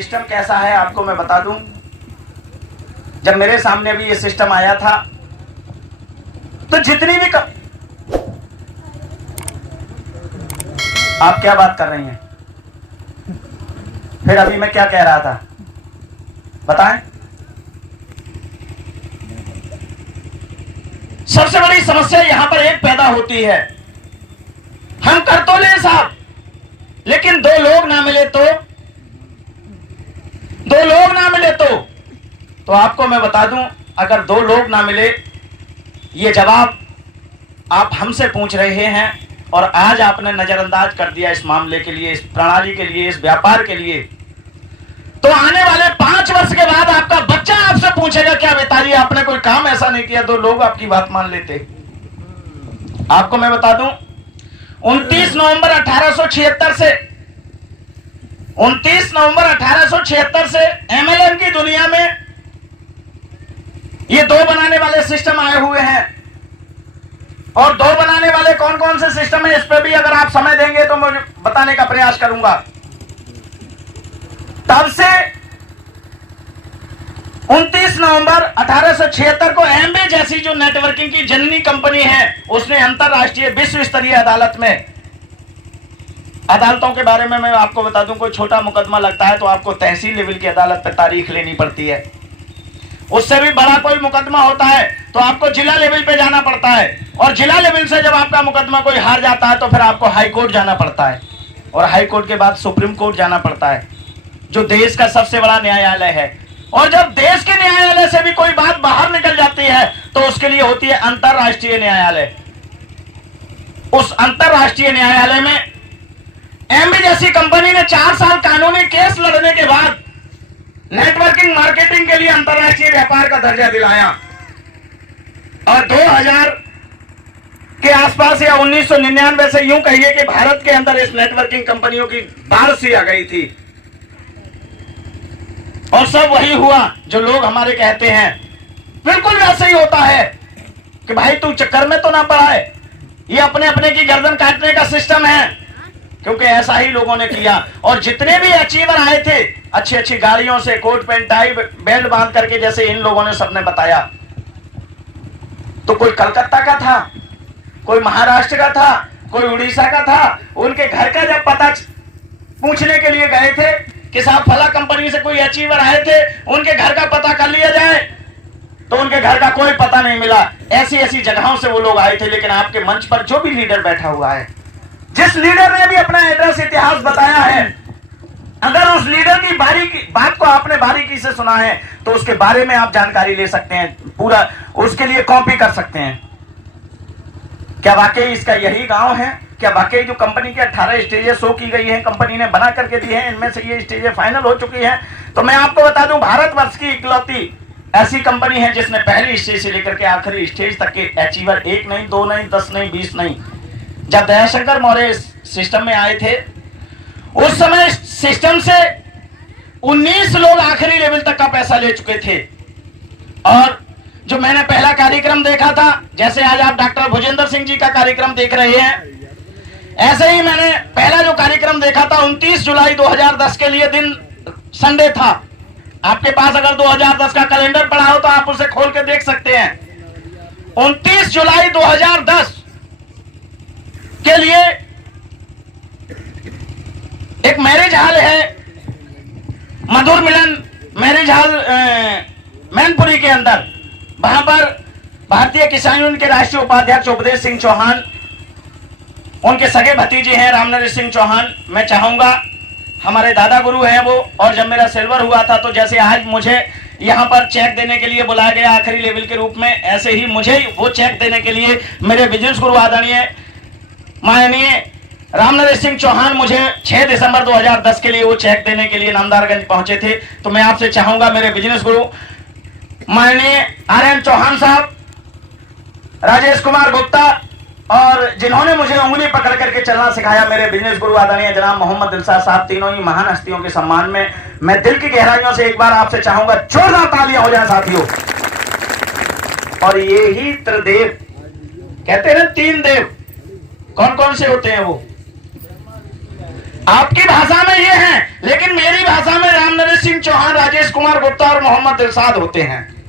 System कैसा है आपको मैं बता दूं। जब मेरे सामने भी ये सिस्टम आया था तो जितनी भी आप क्या बात कर रही हैं? फिर अभी मैं क्या कह रहा था बताएं। सबसे बड़ी समस्या यहां पर एक पैदा होती है, हम कर तो ले साहब, लेकिन दो लोग ना मिले तो आपको मैं बता दूं, अगर दो लोग ना मिले, ये जवाब आप हमसे पूछ रहे हैं और आज आपने नजरअंदाज कर दिया इस मामले के लिए, इस प्रणाली के लिए, इस व्यापार के लिए, तो आने वाले 5 वर्ष के बाद आपका बच्चा आपसे पूछेगा क्या बेताजी आपने कोई काम ऐसा नहीं किया, दो लोग आपकी बात मान लेते। आपको मैं बता दूं 29 नवंबर 1876 से एमएलएम की दुनिया में ये 2 बनाने वाले सिस्टम आए हुए हैं। और 2 बनाने वाले कौन कौन से सिस्टम है, इस पे भी अगर आप समय देंगे तो मैं बताने का प्रयास करूंगा। तब से 29 नवंबर 1876 को एमबे जैसी जो नेटवर्किंग की जननी कंपनी है, उसने अंतरराष्ट्रीय विश्व स्तरीय अदालत में, अदालतों के बारे में मैं आपको बता दूं, कोई छोटा मुकदमा लगता है तो आपको तहसील लेवल की अदालत पर तारीख लेनी पड़ती है, उससे भी बड़ा कोई मुकदमा होता है तो आपको जिला लेवल पे जाना पड़ता है, और जिला लेवल से जब आपका मुकदमा कोई हार जाता है तो फिर आपको हाई कोर्ट जाना पड़ता है, और हाई कोर्ट के बाद सुप्रीम कोर्ट जाना पड़ता है, जो देश का सबसे बड़ा न्यायालय है। और जब देश के न्यायालय से भी कोई बात बाहर निकल जाती है तो उसके लिए होती है अंतरराष्ट्रीय न्यायालय। उस अंतरराष्ट्रीय न्यायालय में एमबी जैसी कंपनी ने 4 साल कानूनी केस लड़ने के बाद नेटवर्किंग मार्केटिंग के लिए अंतरराष्ट्रीय व्यापार का दर्जा दिलाया, और 2000 के आसपास या 1999 से यूं कहिए कि भारत के अंदर इस नेटवर्किंग कंपनियों की बाढ़ सी आ गई थी। और सब वही हुआ जो लोग हमारे कहते हैं, बिल्कुल वैसे ही होता है कि भाई तू चक्कर में तो ना पड़ा है, ये अपने अपने की गर्दन काटने का सिस्टम है, क्योंकि ऐसा ही लोगों ने किया। और जितने भी अचीवर आए थे अच्छी अच्छी गाड़ियों से, कोट पैंट टाई बेल्ट बांध करके, जैसे इन लोगों ने सबने बताया, तो कोई कलकत्ता का था, कोई महाराष्ट्र का था, कोई उड़ीसा का था। उनके घर का जब पता पूछने के लिए गए थे कि साहब फला कंपनी से कोई अचीवर आए थे, उनके घर का पता कर लिया जाए, तो उनके घर का कोई पता नहीं मिला। ऐसी ऐसी जगहों से वो लोग आए थे। लेकिन आपके मंच पर जो भी लीडर बैठा हुआ है, जिस लीडर ने भी अपना एड्रेस इतिहास बताया है, अगर उस लीडर की बात को आपने बारीकी से सुना है तो उसके बारे में आप जानकारी ले सकते हैं, पूरा उसके लिए कॉपी कर सकते हैं। क्या वाकई इसका यही गांव है? क्या वाकई जो कंपनी की 18 स्टेजें शो की गई हैं, कंपनी ने बना करके दी हैं, इनमें से ये स्टेजें फाइनल हो चुकी हैं? तो मैं आपको बता दूं, भारतवर्ष की इकलौती ऐसी कंपनी है जिसने पहली स्टेज से लेकर के आखिरी स्टेज तक के अचीवर 1 नहीं, 2 नहीं, 10 नहीं, 20 नहीं। जब दयाशंकर मौर्य सिस्टम में आए थे, उस समय सिस्टम से 19 लोग आखिरी लेवल तक का पैसा ले चुके थे। और जो मैंने पहला कार्यक्रम देखा था, जैसे आज आप डॉक्टर भुजेंद्र सिंह जी का कार्यक्रम देख रहे हैं, ऐसे ही मैंने पहला जो कार्यक्रम देखा था 29 जुलाई 2010 के लिए, दिन संडे था। आपके पास अगर 2010 का कैलेंडर पड़ा हो तो आप उसे खोल के देख सकते हैं। 29 जुलाई 2010 के लिए एक मैरिज हॉल है, मधुर मिलन मैरिज हॉल मैनपुरी के अंदर। वहां पर भारतीय किसान यूनियन के राष्ट्रीय उपाध्यक्ष उपदेश सिंह चौहान, उनके सगे भतीजे हैं रामनरेश सिंह चौहान। मैं चाहूंगा, हमारे दादा गुरु हैं वो, और जब मेरा सिल्वर हुआ था तो जैसे आज मुझे यहाँ पर चेक देने के लिए बुलाया गया आखिरी लेवल के रूप में, ऐसे ही मुझे वो चेक देने के लिए मेरे बिजनेस गुरु आदरणीय माननीय रामनरेश सिंह चौहान मुझे 6 दिसंबर 2010 के लिए वो चेक देने के लिए नामदारगंज पहुंचे थे। तो मैं आपसे चाहूंगा, मेरे बिजनेस गुरु माननीय आर.एन. चौहान साहब, राजेश कुमार गुप्ता, और जिन्होंने मुझे उंगली पकड़ करके चलना सिखाया, मेरे बिजनेस गुरु आदरणीय जनाब मोहम्मद दिलशाद साहब, तीनों ही महान हस्तियों के सम्मान में मैं दिल की गहराइयों से एक बार आपसे चाहूंगा, जोरदार तालियां हो जाए साथियों। और ये ही त्रिदेव कहते हैं, 3 देव कौन कौन से होते हैं? वो आपकी भाषा में ये हैं, लेकिन मेरी भाषा में रामनरेश कुमार गुप्ता और मोहम्मद दिलशाद होते हैं।